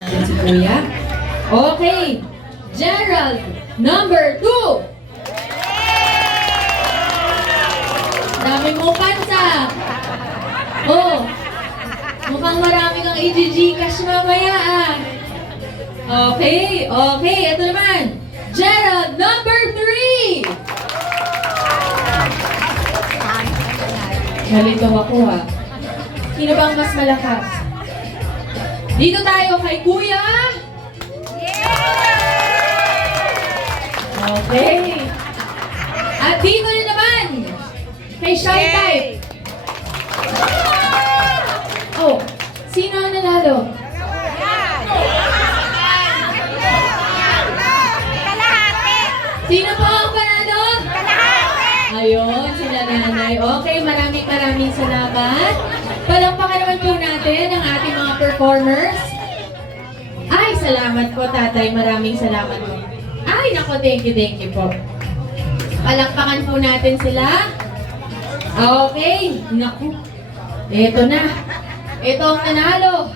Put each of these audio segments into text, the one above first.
Si Kuya. Okay. Gerald, number 2. Dami mo pansa. Oh. Mukhang marami kang i-Gcash mamaya ah. Okay. Ito naman. Gerald, number 3. Nalito ako ha. Sino bang mas malakas? Dito tayo kay Kuya. Okay. At dito na naman kay Shy Type. Oh, sino ang nanalo? Sino po ang panalo? Ayun, sila nanay. Okay, maraming salamat. Palakpakan naman po natin ang ating mga performers. Ay, salamat po tatay. Maraming salamat po. Ay, nako, thank you po. Palakpakan po natin sila. Okay, naku. Ito na. Ito ang nanalo.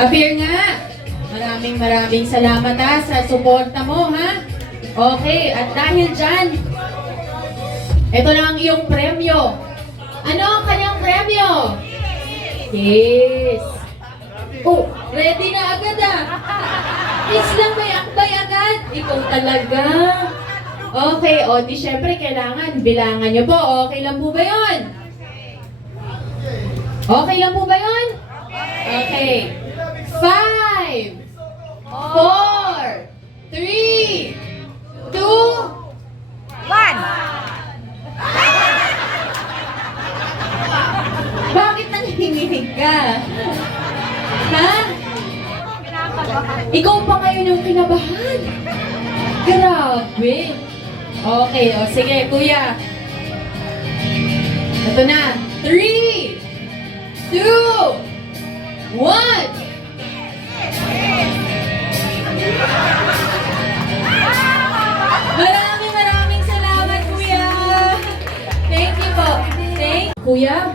Appear nga. Maraming salamat ha sa suporta mo ha. Okay, at dahil dyan, ito na ang iyong premyo. Ano ang kanyang premyo? Yes. Oh, ready na agad ah. Yes lang, may akbay agad. Ikaw talaga. Okay, o di syempre kailangan bilangan nyo po. Okay lang po ba yun? Okay lang po ba yun? Okay. 5, 4, 3, 2, 1. Bakit nanginginig ka? Ha? Ikaw pa ngayon yung kinabahan. Grabe. Okay, o sige, kuya. Ito na. 3, 2, 1. Maraming salamat, kuya. Thank you po. Kuya,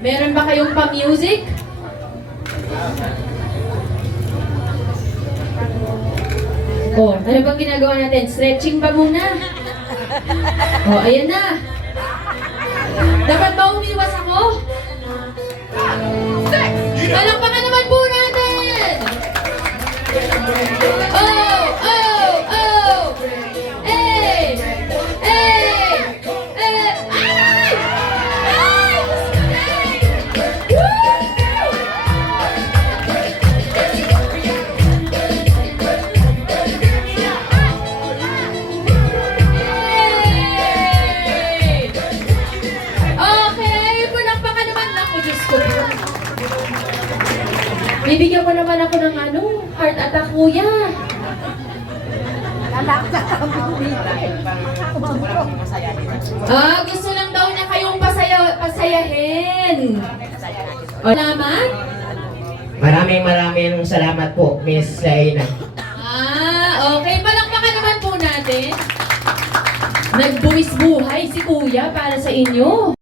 meron ba kayong pa-music? Oh, ano bang ginagawa natin? Stretching ba muna? Oh, ayan na. Dapat ba umiwas ako? Palakpakan naman po natin! Oh! Hey! Ay! Bibigyan mo naman ako ng heart attack, kuya. Gusto lang daw niya kayong pasayahin. Salamat? Maraming salamat po, Miss Laina. Okay. Palakpakan naman po natin. Nagbuwis buhay si kuya para sa inyo.